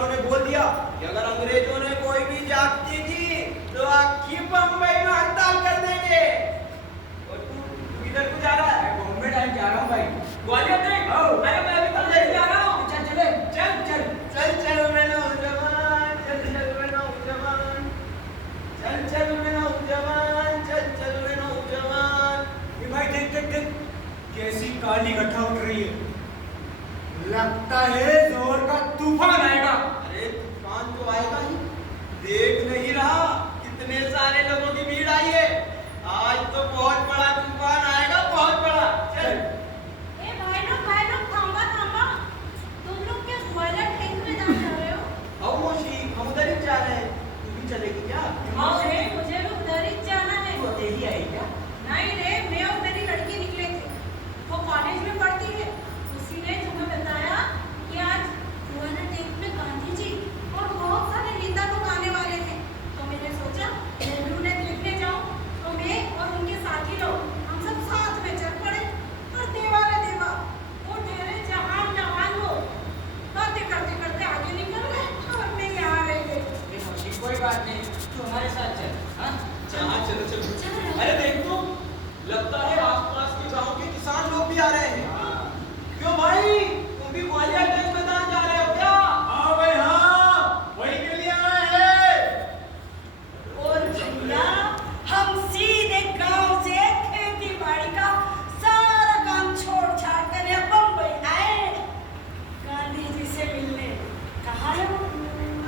वालों ने बोल दिया कि अगर अंग्रेजों ने कोई भी ज्यादती की तो आखी बम्बई में हड़ताल कर देंगे। और तू किधर को जा रहा है? बॉम्बे टाइम जा रहा हूँ भाई। ग्वालियर नहीं? अरे मैं अभी तो जा रहा हूँ। चल चले, चल चल चल चल मैं नौजवान, चल चल मैं नौजवान, चल चल मैं नौजवान, चल चल मैं नौजवान। ये भाई देख देख देख कैसी काली घटा उठ रही है। लगता है जोर का तूफान आएगा। अरे तूफान तो आएगा ही, देख नहीं रहा कितने सारे लोगों की भीड़ आई है। आज तो बहुत बड़ा तूफान आएगा, बहुत बड़ा। चल ए भाई लोग थांबा थांबा, तुम लोग क्या ग्वालियर टैंक में जा रहे हो? अब मोशी हम उधर ही जा रहे हैं, तू भी चलेगी क्या? हाँ रे, मुझे भी उधर ही जाना है। तू अकेली आई क्या? नहीं रे, मैं और मेरी लड़की निकले थे, वो कॉलेज में पढ़ती है। उसी ने तुम्हें बताया कि आज ग्वालियर टैंक में गांधी जी और बहुत सारे नेता लोग आने वाले थे। तो मैंने सोचा मैं भी उन्हें देखने जाऊं। तो मैं और उनके साथी लोग हम सब साथ में चल पड़े। और देवा रे देवा, वो ठहरे जवान जवान लोग बातें करते करते आगे निकल गए और मैं यहाँ रह गई। ये मोशी कोई बात नहीं, तू हमारे साथ चल। हाँ हाँ चलो चलो। चलो। अरे देख तो, लगता है आसपास के गांव के किसान लोग भी आ रहे हैं। क्यों भाई, तुम भी ग्वालियर टैंक मैदान जा रहे हो क्या? हाँ भाई हाँ, वही के लिए आए हैं। और भैया, हम सीधे गांव से खेती बाड़ी का सारा काम छोड़ छाड़ कर यहाँ बम्बई आए गांधी जी से मिलने। कहाँ है वो?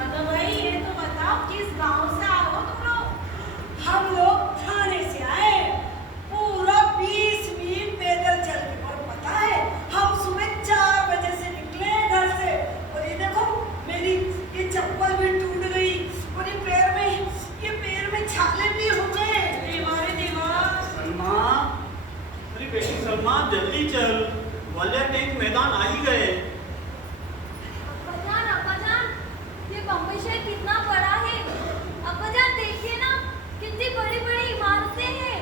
अरे भाई ये तो बताओ किस गांव से आए हो तुम लोग? हम लोग थाने से आए, पूरा 20 मील पैदल चल के। और पता है हम सुबह 4 बजे से निकले हैं घर से। और ये देखो मेरी ये चप्पल भी टूट गई और ये पैर में छाले भी हो गए। दीवारे दीवार। सलमा, अरे बेटी सलमा जल्दी चल, ग्वालियर टैंक मैदान आ ही गए। अब्बाजान, ये बम्बई शहर कितना बड़ा है। अब्बाजान देखिए ना, कितनी बड़ी बड़ी इमारतें हैं।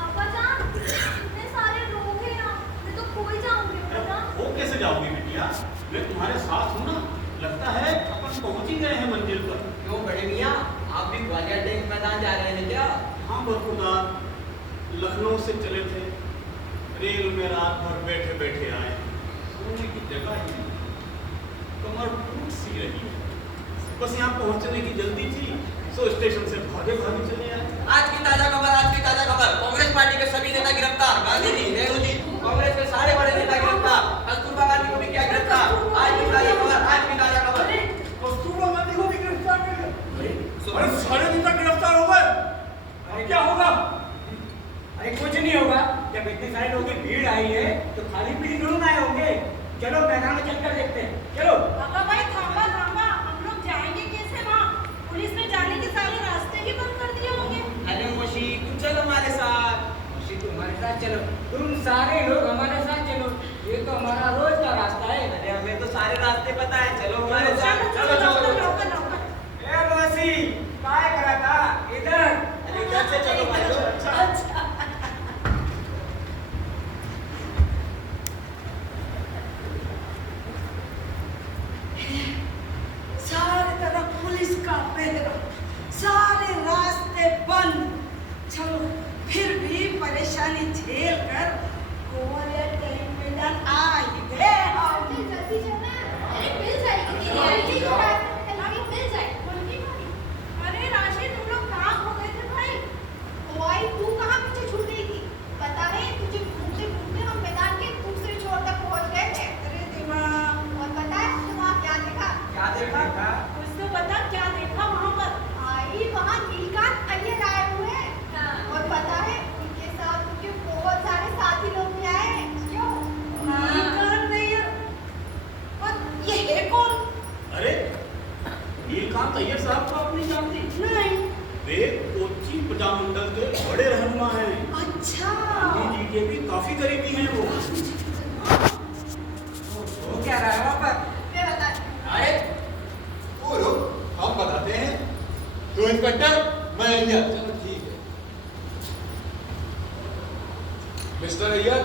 अब्बाजान, कितने सारे लोग हैं यहाँ, मैं तो खो ही जाऊंगी। अब्बाजान, वो कैसे जाओगी बिटिया, मैं तुम्हारे साथ हूँ ना। लगता है अपन पहुँच ही गए हैं मंजिल पर। क्यों बड़े मियाँ, आप भी ग्वालियर टैंक मैदान जा रहे हैं क्या? हाँ बरखुदार, लखनऊ से चले थे, रेल में रात भर बैठे बैठे आए, सोने की जगह ही नहीं, कमर टूट सी रही है। बस यहाँ पहुँचने की जल्दी थी, सो स्टेशन से भागे भागे चले आए। आज की ताजा खबर, कांग्रेस पार्टी के सभी नेता गिरफ्तार। गांधी जी, नेहरू जी, कांग्रेस के सारे बड़े नेता गिरफ्तार। कस्तूरबा गांधी को भी किया गिरफ्तार। आज की ताजा खबर। कस्तूरबा गांधी को भी गिरफ्तार कर लिया। अरे सारे नेता गिरफ्तार हो गए, अरे क्या होगा? अरे कुछ नहीं होगा, जब इतने सारे लोगों की भीड़ आई है तो खाली पीली थोड़ी ना आए होंगे। चलो मैदान में चलकर देखते हैं, चलो। अब्बा भाई थांबा थांबा, हम लोग जाएंगे कैसे वहाँ? पुलिस ने जाने के सारे रास्ते ही बंद कर दिए होंगे। अरे मोशी तुम चलो हमारे साथ। मोशी तुम हमारे साथ चलो, तुम सारे लोग हमारे साथ चलो, ये तो हमारा रोज का रास्ता है। अरे हमें तो सारे रास्ते पता है, चलो हमारे साथ। चलो चलो नौकर। ए मौसी, काय करा था इधर? अरे इधर से चलो भाई लोग। अच्छा। सारे तरफ पुलिस का पहरा, सारे रास्ते बंद। चलो फिर भी परेशानी झेल कर ग्वालियर टैंक मैदान आ ही गए हम। जल्दी चलना। अरे मिल जाएगी तेरी गाड़ी, मिल जाएगी। अरे राशि, तुम लोग कहाँ हो गए थे भाई? भाई तू कहाँ पीछे छूट गई थी? पता है तुझे घूमते घूमते हम मैदान के दूसरे छोर तक पहुँच गए थे। अरे दिमाग, और पता है तुम वहाँ क्या देखा? क्या देखा? कुछ तो बता, क्या देखा वहाँ पर? आई वहाँ नीलकांत अय्यर आए हुए हैं। हाँ। और पता है उनके साथ उनके बहुत सारे साथी लोग भी आए हैं। क्यों? नीलकांत अय्यर? और ये है कौन? अरे नीलकांत अय्यर साहब को आप नहीं जानती? नहीं। वे कोच्चि प्रजामंडल के बड़े रहनुमा हैं। अच्छा। गांधी जी के भी काफी करीबी हैं वो। वो क्या रहा है वहाँ पर? मैं बता आए वो लोग हम बताते हैं। तो इंस्पेक्टर मैं अय्यर। चलो ठीक है। Mister Iyer,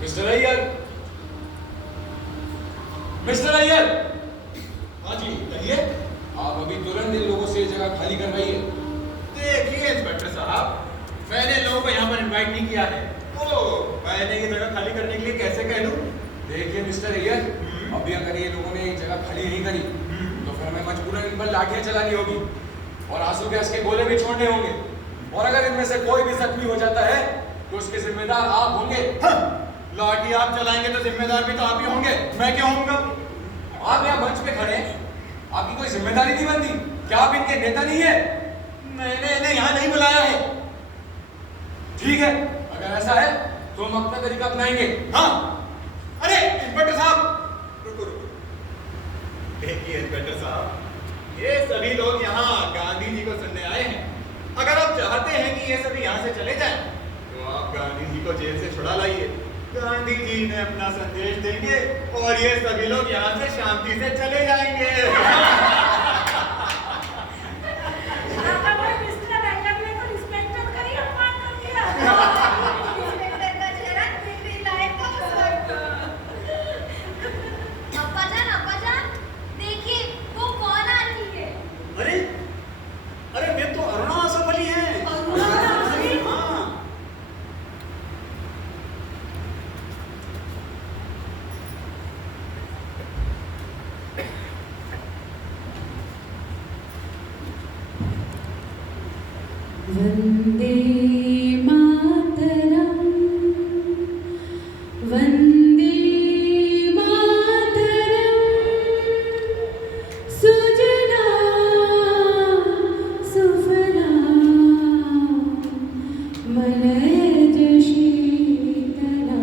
mister Iyer, mister Iyer, हाँ जी कहिए। आप अभी तुरंत इन लोगों से ये जगह खाली करवाइए। देखिए इंस्पेक्टर साहब, मैंने लोगों को यहाँ पर इनवाइट नहीं किया है, तो मैंने ये जगह खाली करने के लिए कैसे कह दूँ? देखिए मिस्टर अय्यर, अभी अगर ये लोगों ने ये जगह खाली नहीं करी तो फिर हमें मजबूरन इन पर लाठियां चलानी होगी और आंसू गैस के गोले भी छोड़ने होंगे। और अगर इनमें से कोई भी जख्मी हो जाता है तो उसके जिम्मेदार आप होंगे। हाँ, लाठी आप चलाएंगे तो जिम्मेदार भी तो आप ही होंगे, मैं क्यों होऊंगा? आप यहाँ मंच पे खड़े हैं, आपकी कोई जिम्मेदारी नहीं बनती क्या? आप इनके नेता नहीं है? मैंने इन्हें यहाँ नहीं बुलाया है। ठीक है, अगर ऐसा है तो हम अपना तरीका अपनाएंगे। हाँ, अरे इंस्पेक्टर साहब, रुको रुको। देखिए इंस्पेक्टर साहब, ये सभी लोग यहाँ गांधी जी को सुनने आए हैं। अगर आप चाहते हैं कि ये सभी यहाँ से चले जाएं, तो आप गांधी जी को जेल से छुड़ा लाइए। गांधी जी ने अपना संदेश देंगे और ये सभी लोग यहाँ से शांति से चले जाएंगे। आपका कोई मिस्टर अय्यर ने तो इंस्पेक्टर का ही अपमान कर दिया। इंस्पेक्टर का चेहरा दिखने लायक था उस वक्त। अप्पा जान, देखिए वो कौन आ रही है? अरे अरे वे तो अरुणा असफली हैं। अरुणा असफली? हाँ। वन्दे मातरम् वन्दे मातरम् सुजला सुफला मलयज शीतला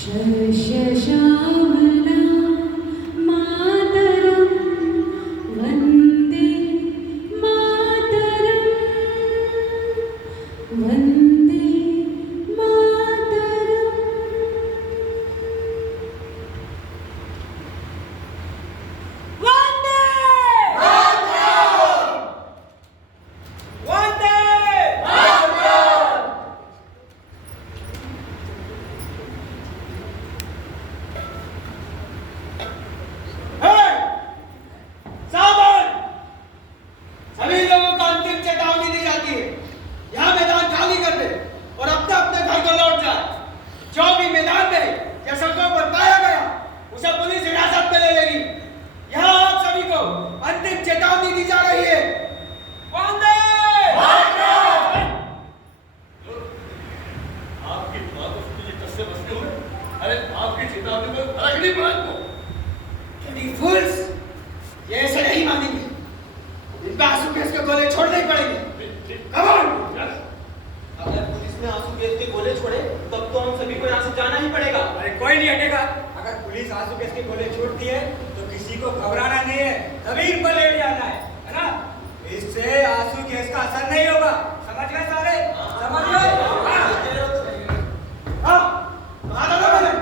शस्य श्यामला मातरम् वन्दे मातरम् वन्दे मातरम्। वंदे! वंदे! सावधान! सभी लोगों को अंतिम चेतावनी दी जाती है। यहाँ मैदान खाली कर दे और अपने अपने घर को लौट जाए। जो भी मैदान में या सड़कों पर पाया गया उसे पुलिस हिरासत में ले लेगी। यहाँ आप सभी को अंतिम चेतावनी दी जा रही है। वंदे! आपकी बात उसके लिए कससे बसते हुए, अरे आपकी चेतावनी को फर्क नहीं पड़ा इनको। Bloody fools! ये ऐसे नहीं मानेंगे। इनका आंसू गैस के गोले छोड़ने ही पड़ेंगे। Come on! अगर पुलिस ने आंसू गैस के गोले छोड़े तब तो हम सभी को यहाँ से जाना ही पड़ेगा। अरे कोई नहीं हटेगा। अगर पुलिस आंसू गैस के गोले छोड़ती है तो किसी को घबराना नहीं है, जमीन पर लेट जाना है ना? इससे आंसू गैस का असर नहीं होगा। समझ गए सारे? समझ गए? हाँ, कहा था ना मैंने?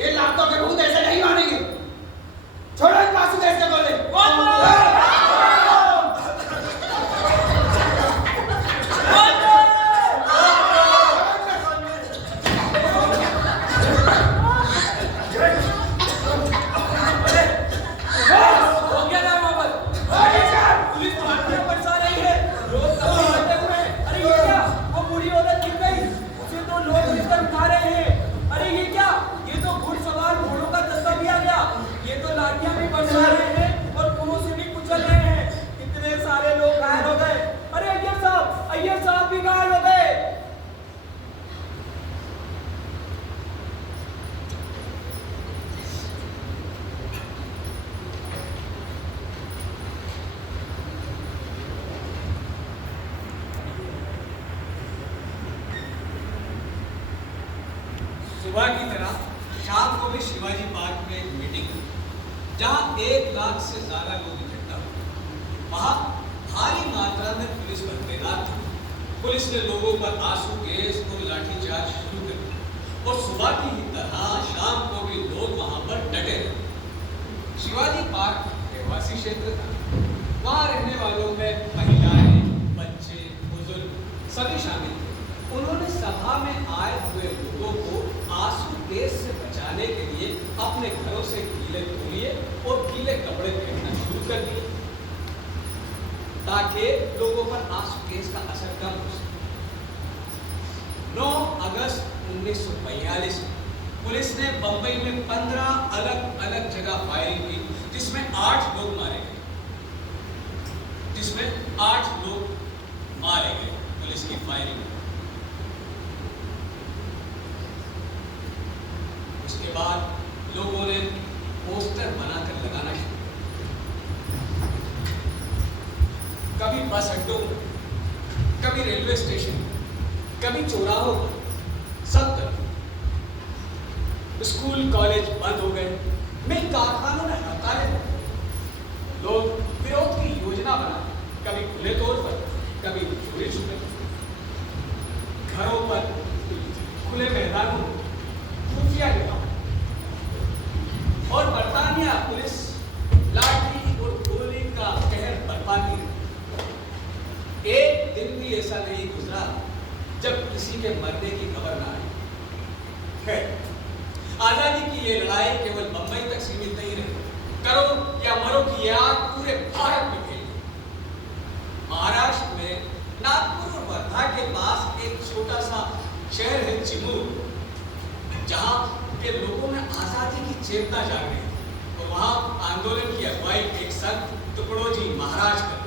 ये लातों के भूत ऐसे नहीं मानेंगे। छोड़ो इन आंसू गैस के गोले। हो गया ना वहाँ पर? पुलिस भागने पर सा रही है। लोग तब बैठे हुए हैं। अरे ये क्या? वो बूढ़ी औरत गिर गई। उसे तो लोग मिलकर उठा रहे हैं। अरे ये क्या? ये तो घुड़सवार घोड़ों का दस्ता भी आ गया। ये तो लाठियां भी बरसा रहे हैं और घोड़ों से भी कुचल रहे हैं। कितने सारे लोग घायल हो गए। अरे अय्यर साहब भी घायल हो गए। सुबह की तरह शाम को भी शिवाजी पार्क में एक मीटिंग हुई, जहां 1 लाख से ज्यादा लोग इकट्ठा हुए। वहां भारी मात्रा में पुलिस बल तैनात थी। पुलिस ने लोगों पर आंसू गैस और लाठीचार्ज शुरू कर दिया और सुबह की ही तरह शाम को भी लोग वहां पर डटे रहे। शिवाजी पार्क रहवासी क्षेत्र था। वहां रहने वालों में महिलाएं, बच्चे, बुजुर्ग सभी शामिल थे उन्होंने सभा में आए हुए लोगों को आंसू गैस से बचाने के लिए अपने घरों से गीले तौलिए और गीले कपड़े पहनना शुरू कर दिए ताकि लोगों पर आंसू गैस का असर कम हो सके। 9 अगस्त 1942 में पुलिस ने बंबई में 15 अलग अलग जगह फायरिंग की, जिसमें 8 लोग मारे गए पुलिस की फायरिंग में। उसके बाद लोगों ने पोस्टर बनाकर लगाना शुरू किया, कभी बस अड्डों पर, कभी रेलवे स्टेशन, कभी चौराहों पर, सब तरफ। स्कूल कॉलेज बंद हो गए, मिल कारखानों में हड़तालें हो गई। लोग विरोध की योजना बनाते, कभी खुले तौर पर, कभी चोरी छुपे, घरों पर, खुले मैदानों में खुफिया गिरा। और बरतानिया पुलिस लाठी और गोली का कहर बरपाती रही। एक दिन भी ऐसा नहीं गुजरा जब किसी के मरने की खबर ना आई। खैर, आजादी की ये लड़ाई केवल बंबई तक सीमित नहीं रही। करो या मरो की ये आग पूरे भारत में फैल गई। महाराष्ट्र में नागपुर और वर्धा के पास एक छोटा सा शहर है चिमूर, जहां के लोगों में आजादी की चेतना जाग रही थी। और वहां आंदोलन की अगुवाई एक संत तुकडोजी महाराज कर रहे।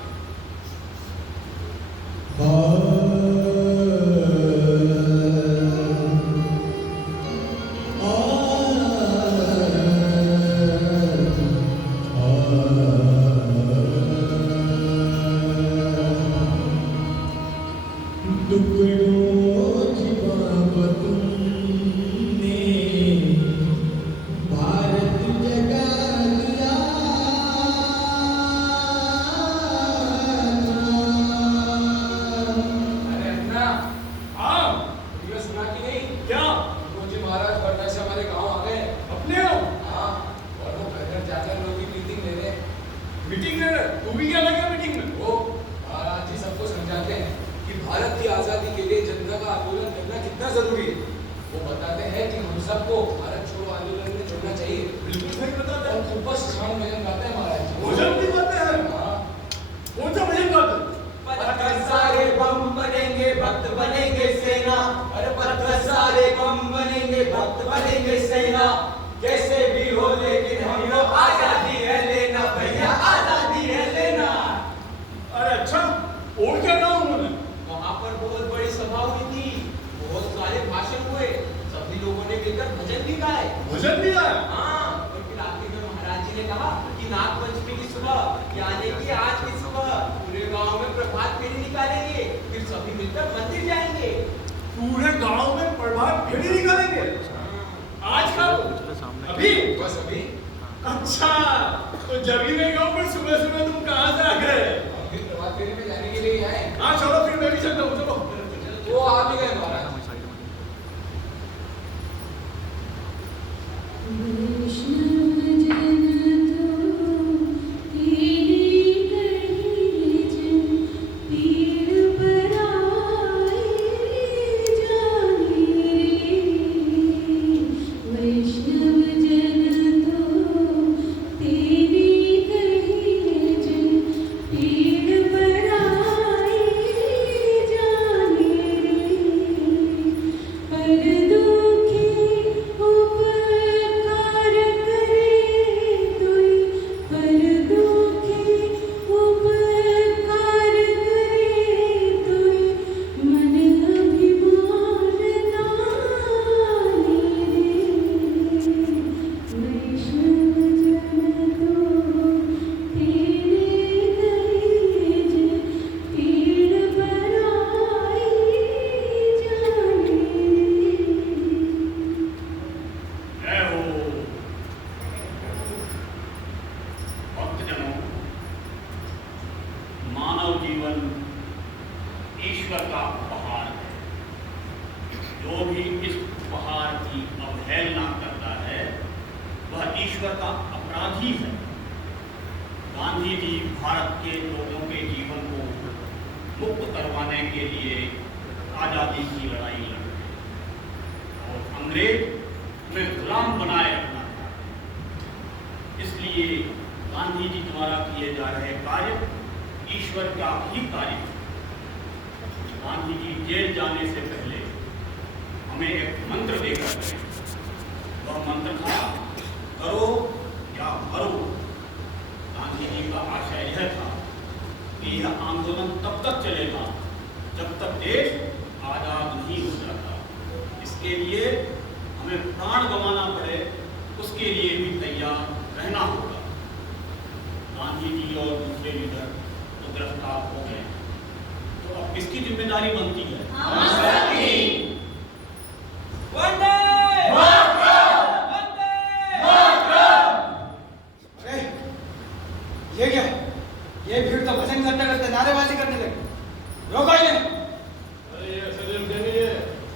भारत के लोगों के जीवन को मुक्त करवाने के लिए आजादी आज़ादी की लड़ाई लड़ रहे और अंग्रेज में गुलाम बनाए रखना था। इसलिए गांधी जी द्वारा किए जा रहे कार्य ईश्वर का ही कार्य। गांधी जी जेल जाने से पहले हमें एक मंत्र देकर गए। वह मंत्र था करो या मरो। गांधी जी का आशय यह था कि यह आंदोलन तब तक चलेगा जब तक देश आजाद नहीं हो जाता। इसके लिए हमें प्राण गंवाना पड़े, उसके लिए भी तैयार रहना होगा। गांधी जी और दूसरे लीडर तो गिरफ्तार हो गए, तो अब किसकी जिम्मेदारी बनती है? वंदे अरे ये क्या? ये भीड़ तो भजन करते करते नारेबाजी करने लगी। रोको इन्हें। अरे ये सलीम नहीं है,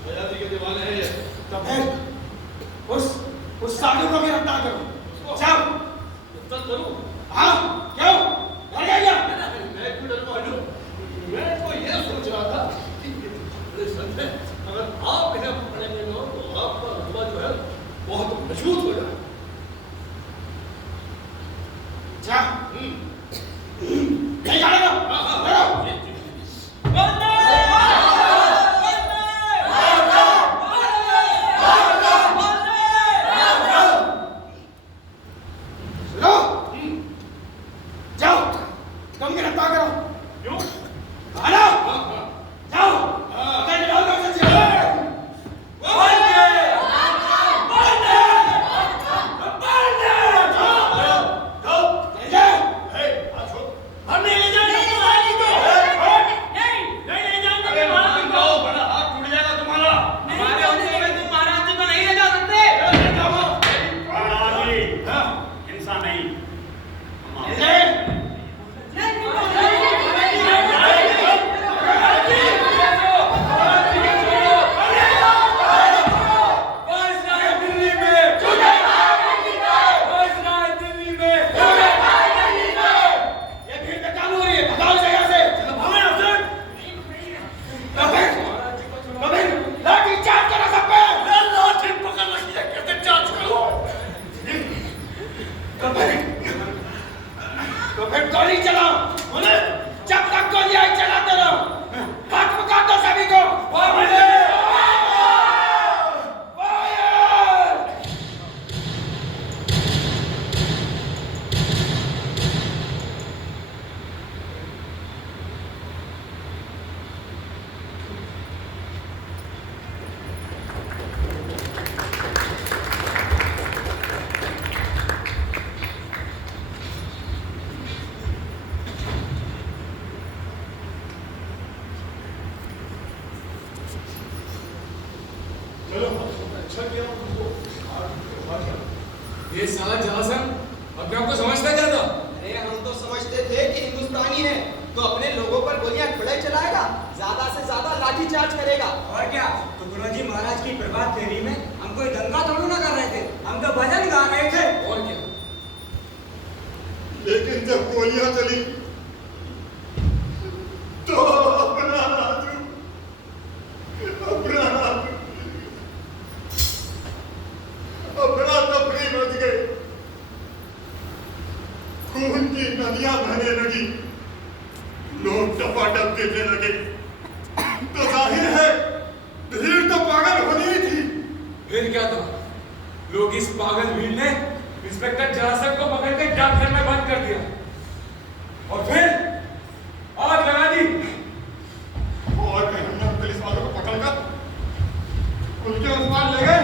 आजादी के दीवाने हैं ये। तो फिर उस साधु को गिरफ्तार करो। जाओ। गिरफ्तार करूं? हाँ, क्यों? डर गए क्या? मैं क्यों डरूंगा हजूर? मैं तो ये सोच रहा था कि अरे संजय, अगर आप इन्हें पकड़ेंगे तो आपका रुतबा जो है बहुत मजबूत हो जाए। जा। नहीं जाने दो। करो। वंदे सुनो। जाओ, तुम गिरफ्तार करो। क्यों? आना। जाओ। पकड़ के लाओ उसे जेल। हमारे होने के बाद तुम महाराज जी को नहीं ले जा सकते। हिंसा नहीं। ये भीड़ पे काम हो रही है। भगाओ इसे यहाँ से। कभी लाठी चार्ज करो सब पे। तो फिर गोली चलाओ। जब तक गोली आई चलाते रहो। खत्म कर दो सभी को। फायर! चलो, अच्छा किया उनको मार दिया। ये साला जहासन अपने आप को समझता क्या था? अरे हम तो समझते थे कि हिंदुस्तानी है तो अपने लोगों पर गोलियां थोड़े चलाएगा, ज्यादा से ज्यादा लाठी चार्ज करेगा। और क्या? तो गुरुजी महाराज की प्रभात फेरी में हम कोई दंगा थोड़ा ना कर रहे थे, हम तो भजन गा रहे थे। और क्या? लेकिन जब गोलियां चली तो अपना राजू अपना तफरी मच गई। खून की नदियां बहने लगी, लोग टपाटप गिरने लगे। तो जाहिर है भीड़ तो पागल होनी ही थी। फिर क्या था? लोग इस पागल भीड़ ने इंस्पेक्टर जरासन को पकड़ के डाकघर में बंद कर दिया और फिर आग लगा दी। और फिर हमने पुलिस वालों को पकड़कर पुल के उस पार ले गए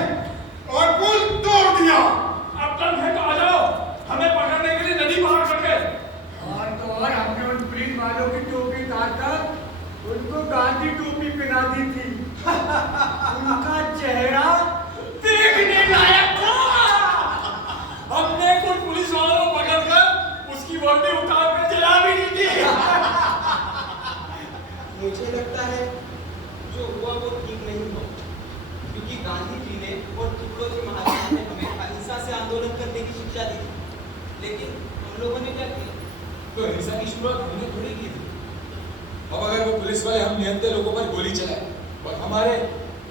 और पुल तोड़ दिया। अब तक है तो आ जाओ, हमें पकड़ने के लिए नदी पार कर गए। और तो और हमने उन पुलिस वालों की टोपी उतारकर उनको गांधी टोपी पहना दी थी। उनका चेहरा देखने लायक था। हमने कुछ पुलिस वालों को पकड़कर उसकी वर्दी उतार कर जला भी दी थी। मुझे लगता है जो हुआ वो ठीक नहीं हुआ, क्योंकि गांधी जी ने और तुकडोजी महाराज ने हमें अहिंसा से आंदोलन करने की शिक्षा दी थी, लेकिन हम लोगों ने क्या किया? तो हिंसा की शुरुआत हमने थोड़ी की थी। अब अगर वो पुलिस वाले हम निहत्थे लोगों पर गोली चलाए और हमारे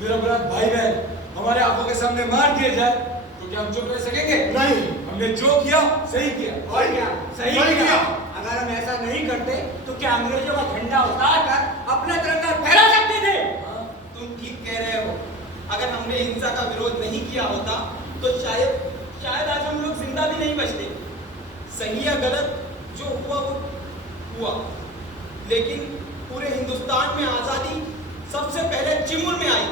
निरपराध भाई बहन हमारे आंखों के सामने मार दिए जाए तो क्या हम चुप रह सकेंगे? नहीं। हमने जो किया सही किया। और क्या सही किया। अगर हम ऐसा नहीं करते तो क्या अंग्रेजों का झंडा उतारकर अपना तिरंगा फहरा सकते थे? तुम ठीक कह रहे हो। अगर हमने हिंसा का विरोध नहीं किया होता तो शायद आज हम लोग जिंदा भी नहीं बचते। सही या गलत जो हुआ वो हुआ, लेकिन पूरे हिंदुस्तान में आजादी सबसे पहले चिमूर में आई।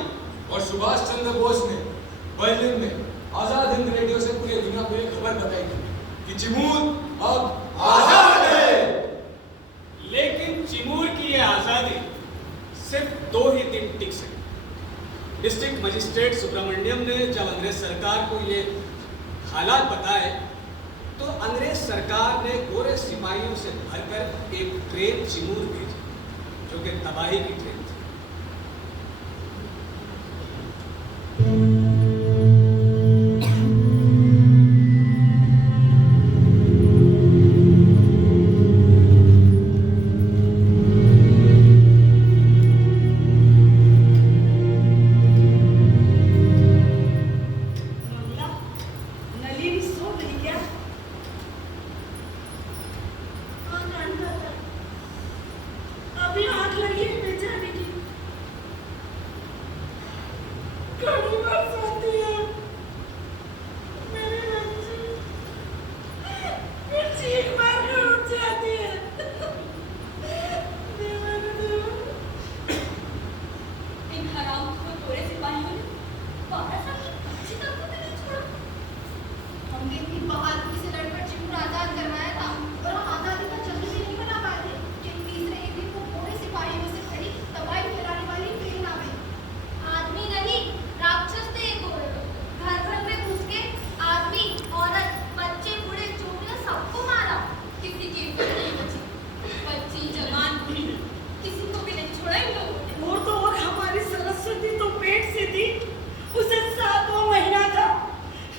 और सुभाष चंद्र बोस ने बर्लिन में आजाद हिंद रेडियो से पूरी दुनिया को ये खबर बताई थी कि चिमूर अब आजाद है। लेकिन चिमूर की ये आजादी सिर्फ 2 ही दिन टिक सकी। डिस्ट्रिक्ट मजिस्ट्रेट सुब्रमण्यम ने जब अंग्रेज सरकार को ये हालात बताए तो अंग्रेज सरकार ने गोरे सिपाहियों से भरकर एक ट्रेन चिमूर भेजी जो कि तबाही की ट्रेन थी। नलिनी सो गई क्या? अभी आंख लगी है बेचारी की। कभी बार सोती है मेरी बच्ची, फिर चीख मार कर उठ जाती है। इन हराम को गोरे सिपाहियों ने 12 साल की बच्ची तक को भी नहीं छोड़ा। हमने इतनी बहादुरी से लड़कर चिमूर आजाद करवाया था और हम आजादी का जश्न भी नहीं मना पाए थे कि तीसरे एक दिन को पूरे सिपाहियों से भरी तबाही फैलाने वाली ट्रेन आ गई। आदमी नहीं, राक्षस थे ये गोरे लोग। घर घर में घुस के आदमी, औरत, बच्चे, बूढ़े, चोटियां सबको मारा। किसी की इज्जत नहीं बची। बच्ची, जवान, बूढ़ी, किसी को भी नहीं छोड़ा इन लोगों ने। वो तो और हमारी सरस्वती तो पेट से थी, उसे 7वां महीना था,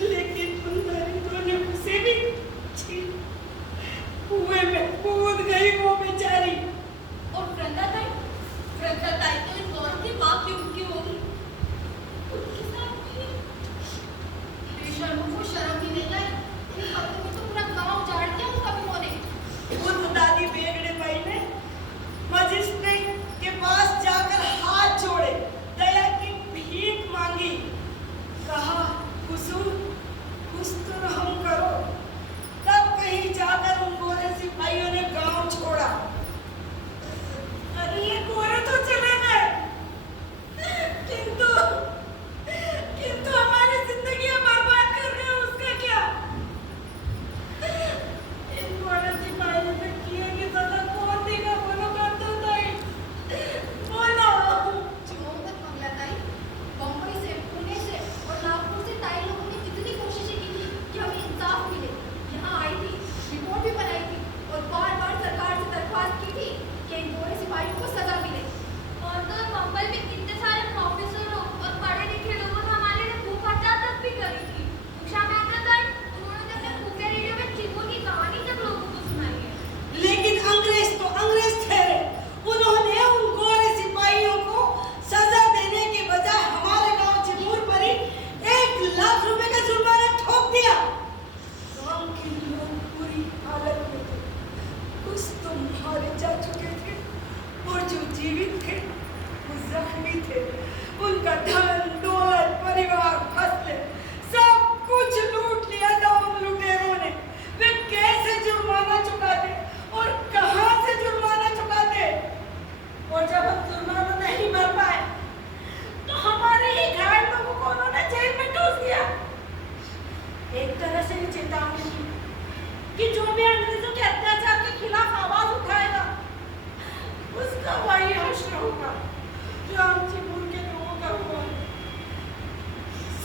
लेकिन उन दरिद्रों ने उसे भी छीन कुएं में कूद गई वो बेचारी। और वृंदा ताई तो इन गौर की माँ क्यों होगी? उनके साथ भी बेशर्मों को शर्म भी नहीं आई। इन बातों में तो पूरा गांव उजाड़ दिया उन कमीनों ने। उस दादी बेगड़े भाई ने मजिस्ट्रेट के पास जाकर हाथ जोड़े, दया की भीख मांगी। कहा हुजूर कुछ तो रहम करो। तब कहीं जाकर उन गोरे सिपाहियों ने गांव छोड़ा। अरे ये गोरे तो चले गए, किंतु हमारी जिंदगियां बर्बाद कर रहे हैं, उसका क्या? इन गोरे सिपाहियों ने किए की सजा कौन देगा? बोलो करतो ताई, बोलो। जो मत मंगला ताई, बम्बई से, पुणे से और नागपुर से ताई लोगों ने कितनी कोशिशें की थी कि हमें इंसाफ मिले। यहाँ आई थी, रिपोर्ट भी बनाई थी और बार-बार सरकार से दरख्वास्त की थी कि इन गोरे सिपाहियों को सजा मिले। और तो मुंबई में कितने सारे प्रोफेसरों और पढ़े लिखे लोगों ने हमारे लिए भूख हड़ताल तक भी करी थी। उषा मेहता ताई, उन्होंने तो अपने भूखे रेडियो में चिमूर की कहानी तक लोगों को सुनाई है। लेकिन अंग्रेज तो अंग्रेज थे। उन्होंने उन गोरे सिपाहियों को सजा देने के बजाय हमारे गांव चिमूर पर ही 1 लाख रुपए का जुर्माना ठोक दिया। गांव के लोग पूरी हालत में थे। कुछ तो मारे जा चुके थे और जो जीवित थे वो जख्मी थे। उनका धन, दौलत, परिवार, फसलें सब कुछ लूट लिया था उन लुटेरों ने। वे कैसे जुर्माना चुकाते और कहां से जुर्माना चुकाते? और जब हम जुर्माना नहीं भर पाए तो हमारे ही घायल लोगों को उन्होंने जेल में ठूस दिया। एक तरह से ये चेतावनी थी कि जो भी अंग्रेजों के अत्याचार के खिलाफ आवाज उठाएगा उसका वही हश्र होगा जो हम चिमूर के लोगों का हुआ।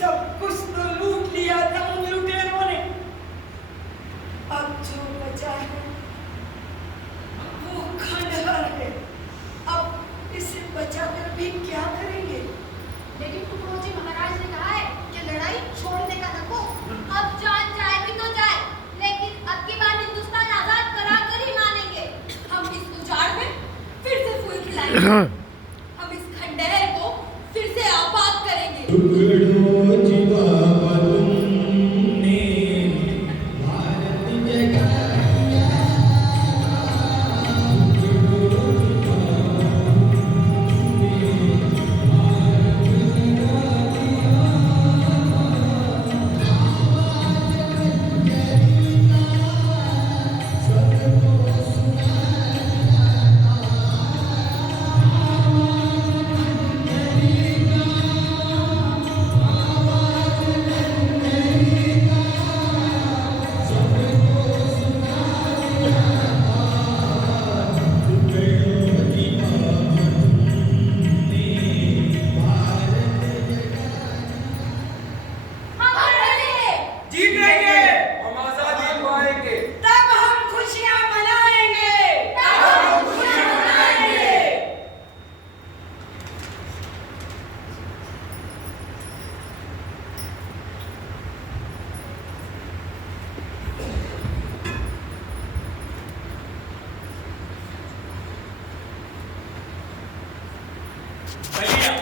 सब कुछ तो लूट लिया था उन लुटेरों ने। अब जो बचा है वो खंडहर है। अब इसे बचाकर भी क्या करेंगे? लेकिन टुकड़ोजी महाराज ने कहा है कि लड़ाई छोड़ने का न को। अब जान जाए भी तो जाए, लेकिन अब की बार हिंदुस्तान आजाद करा कर ही मानेंगे। हम इस उजाड़ में फिर से फूल खिलाएंगे। हम इस खंडहर को जीत रहेंगे, हम आजादी पाएंगे, तब हम खुशियां मनाएंगे, तब हम खुशियां मनाएंगे। बलिया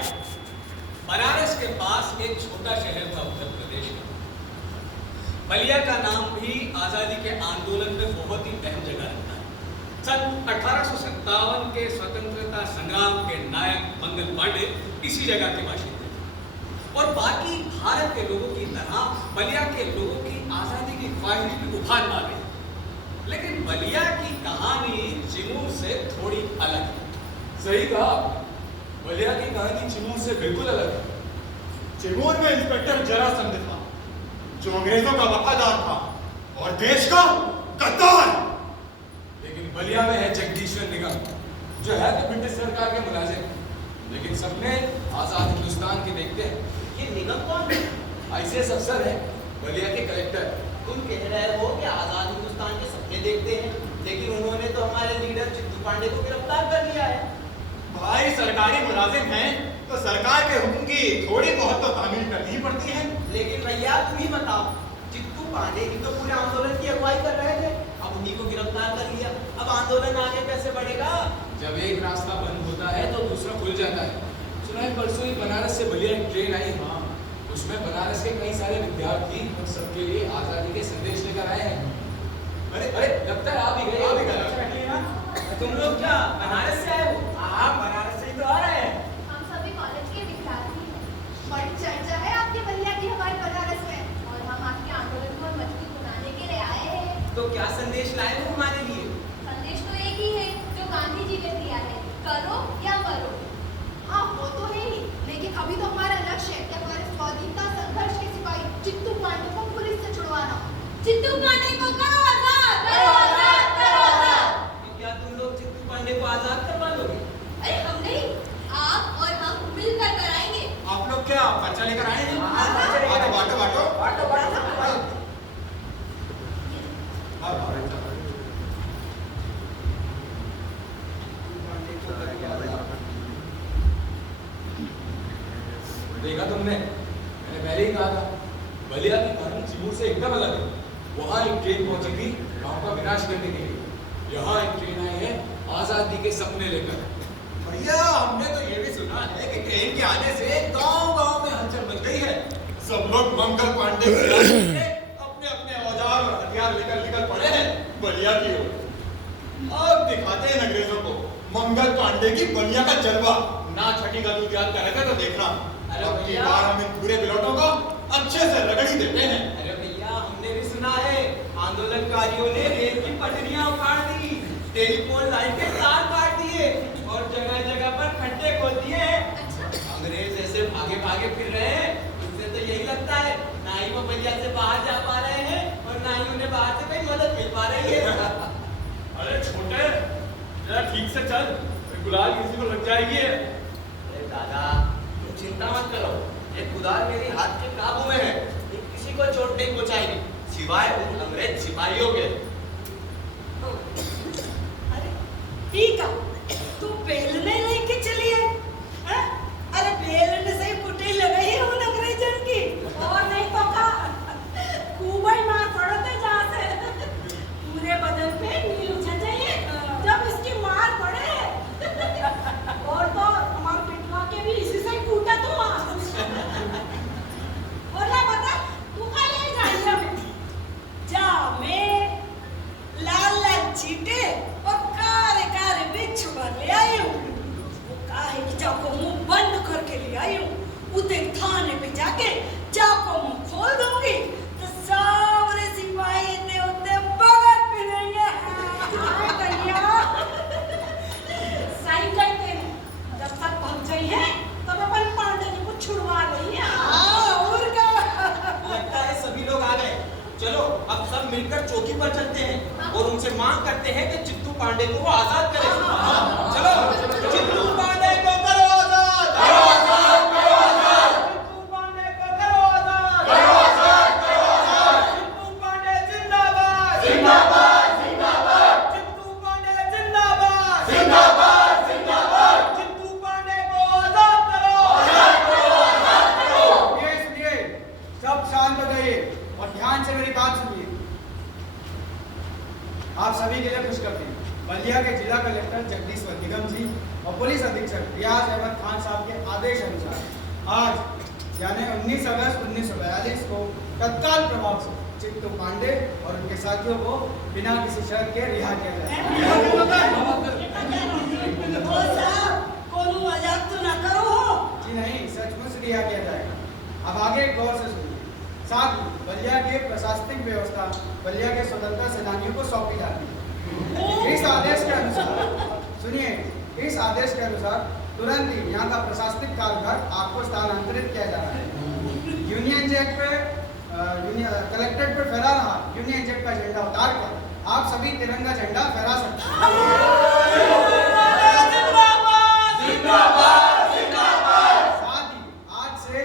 बनारस के पास एक छोटा शहर था उत्तर प्रदेश का। बलिया का नाम भी आजादी के आंदोलन में बहुत ही अहम जगह रखता है। सन 1857 के स्वतंत्रता संग्राम के नायक मंगल पांडे इसी जगह के बाशिंदे थे और बाकी भारत के लोगों की तरह बलिया के लोगों की आजादी की ख्वाहिश भी उफान पा गई। लेकिन बलिया की कहानी चिमूर से थोड़ी अलग है। सही कहा, बलिया की कहानी चिमूर से बिल्कुल अलग है। चिमूर में इंस्पेक्टर जरासंध था, जो अंग्रेजों का वफादार था और देश का गद्दार। लेकिन बलिया में है जगदीश्वर निगम, जो है तो ब्रिटिश सरकार के मुलाजिम, लेकिन सपने आजाद हिंदुस्तान के देखते हैं। ये निगम कौन है? आईसीएस अफसर है, बलिया के कलेक्टर। तुम कह रहे हो कि आजाद हिंदुस्तान के सपने देखते हैं, लेकिन उन्होंने तो हमारे लीडर चित्तू पांडे को गिरफ्तार कर लिया है। भाई सरकारी मुलाजिम हैं तो सरकार के हुक्म की थोड़ी बहुत तो तामील करनी ही पड़ती है। लेकिन भैया तुम ही बताओ, चित्तू पांडे ही तो पूरे आंदोलन की अगुवाई कर रहे थे, अब उन्हीं को गिरफ्तार कर लिया, अब आंदोलन आगे कैसे बढ़ेगा? जब एक रास्ता बंद होता है तो दूसरा खुल जाता है। सुना है परसों ही बनारस से बलिया एक ट्रेन आई, उसमें बनारस के कई सारे विद्यार्थी और सबके लिए आजादी के संदेश लेकर आए हैं। अरे अरे लगता है आप ही गए, आप ही गए। तुम लोग क्या बनारस से आए हो? आप बनारस से ही तो आ रहे हैं। हम सभी कॉलेज के विद्यार्थी हैं। बड़ी चर्चा है आपके बलिया की हमारे बनारस में और हम आपके आंदोलन को मजबूत बनाने के लिए आए हैं। तो क्या संदेश लाए हो हमारे लिए? संदेश तो एक ही है जो गांधी जी ने दिया है, करो या मरो। हाँ वो तो है ही, लेकिन अभी तो हमारा लक्ष्य है कि हमारे स्वाधीनता संघर्ष के सिपाही चित्तू पांडे को पुलिस से छुड़वाना। चित्तू पांडे को करो आजाद, करो आजाद, करो आजाद। तो क्या तुम लोग चित्तू पांडे को आजाद करवा लोगे? अरे हम नहीं, आप और हम मिलकर कराएंगे। आप लोग क्या पर्चा लेकर आए हैं? बांटो बांटो बांटो बांटो बांटो। देखा तुमने, मैंने पहले ही कहा था, बलिया की कहानी चिमूर से एकदम अलग है। वहाँ एक ट्रेन पहुंची थी गांव का विनाश करने के लिए, यहाँ एक ट्रेन आई है आजादी के सपने लेकर। भैया हमने तो ये भी सुना है कि ट्रेन के आने से गांव-गांव में हलचल मच गई है। सब लोग मंगल पांडे की याद में अपने अपने औजार और हथियार लेकर निकल पड़े हैं बलिया की ओर। अब दिखाते हैं अंग्रेजों को मंगल पांडे की बलिया का जलवा। ना छठी का दूध याद कर रहे थे तो देखना, अब की बार हम इन पूरे बिलोटों को अच्छे से रगड़ ही देते हैं। अरे भैया हमने भी सुना है आंदोलनकारियों ने रेल की पटरियां उखाड़ दी, टेलीफोन लाइन के तार काट दिए और जगह जगह पर खड्डे खोद दिए। अंग्रेज ऐसे भागे भागे फिर रहे हैं, उससे तो यही लगता है ना ही वो बलिया से बाहर जा पा रहे हैं और ना ही उन्हें बाहर से कोई मदद मिल पा रही है। अरे छोटे, जरा ठीक से चल, गुलाल किसी को लग जाएगी। अरे दादा तुम चिंता मत करो, ये कुदाल मेरे हाथ के काबू में है, ये किसी को चोट नहीं पहुंचाएगी सिवाय उन अंग्रेज सिपाहियों के। अरे ठीक है, तू बेलने लेके चली है? हाँ? अरे बेलने से ही कुटी लगी है उन अंग्रेजन की, और नहीं तो का खूब ही मार पड़ते जहाँ से पूरे बदन पे नील उछल जाइए जब इसकी मार पड़े। और तो हमारे पिटवा के भी इसी से ही कूटा तो उते थाने पे जाके चाको मुंह खोल दूंगी तो सारे सिपाही इतने उतने बगल फिरेंगे। हाय भैया सही कहते हैं, जब तक पहुंच गई है तब अपन पांडे जी को छुड़वा रही है। और क्या लगता है सभी लोग आ गए। चलो अब सब मिलकर चौकी पर चलते हैं और उनसे मांग करते हैं कि चित्तू पांडे को वो आजाद करें। चलो चित्तू पांडे को करो आजाद, करो आजाद, करो आजाद। चित्तू पांडे को करो आजाद, करो आजाद, करो आजाद। चित्तू पांडे जिंदाबाद, जिंदाबाद, जिंदाबाद। चित्तू पांडे जिंदाबाद, जिंदाबाद, जिंदाबाद। चित्तू पांडे को आजाद करो, आजाद करो, आजाद करो। सुनिए, सब शांत हो जाइए और ध्यान से मेरी बात सुनिए। आप सभी के लिए खुशखबरी, बलिया के जिला कलेक्टर जगदीश्वर निगम जी और पुलिस अधीक्षक रियाज अहमद खान साहब के आदेश अनुसार आज यानी 19 अगस्त 1942 को तत्काल प्रभाव से चित्तू पांडे और उनके साथियों को बिना किसी शर्त के रिहा किया जाए। ओ साहब कोनो मजाक तो ना करो हो। जी नहीं, सचमुच रिहा किया जाएगा। अब आगे गौर से सुनिए। साथ ही बलिया के प्रशासनिक व्यवस्था बलिया के स्वतंत्रता सेनानियों को सौंपी जाती है। इस आदेश के अनुसार सुनिए, इस आदेश के अनुसार तुरंत ही यहाँ का प्रशासनिक कार्यभार आपको स्थानांतरित किया जा रहा है। यूनियन जैक पे कलेक्ट्रेट पे फहरा रहा यूनियन जैक का झंडा उतार कर आप सभी तिरंगा झंडा फहरा सकते हैं। साथ ही आज से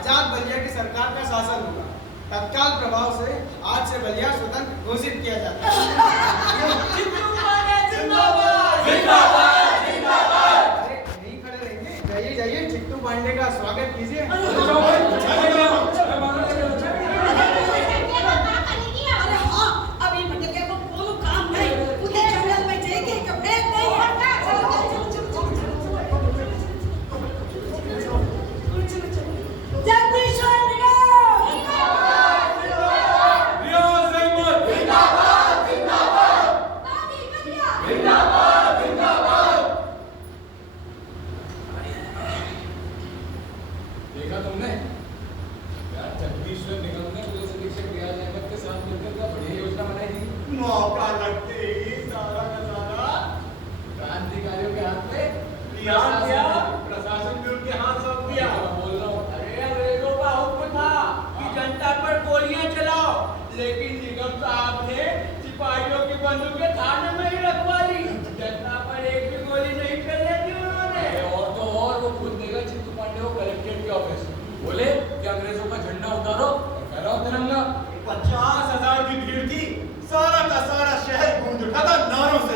आजाद बलिया की सरकार का शासन होगा। तत्काल प्रभाव से आज से बलिया स्वतंत्र घोषित किया जाता है। अरे यहीं खड़े रहेंगे, जाइए जाइए, चित्तू पांडे का स्वागत कीजिए। अरे हाँ, अभी भटके को कोनो काम नहीं, उधर जंगल में जाएंगे कि भेद नहीं हटता। जगदीश्वर देखा तुमने यार, जगदीश्वर निगम ने पुलिस अधीक्षक रियाज अहमद के साथ मिलकर क्या बढ़िया योजना बनाई थी। मौका लगते ही सारा का सारा क्रांतिकारियों के हाथ में ध्यान दिया, प्रशासन भी उनके हाथ सौंप दिया। बोल रहा हूँ। अरे अंग्रेजों का हुक्म था कि जनता पर गोलियां चलाओ, लेकिन निगम साहब ने सिपाहियों की बंदूकें थाने में ही रखवा ली। जनता पर एक भी गोली नहीं चलने दी उन्होंने। और तो और वो खुद देगा चित्तू पांडे को कलेक्ट्रेट के ऑफिस, बोले कि अंग्रेजों का झंडा उतारो और फहराओ तिरंगा। 50,000 की भीड़ थी, सारा का सारा शहर गूंज उठा था नारों से।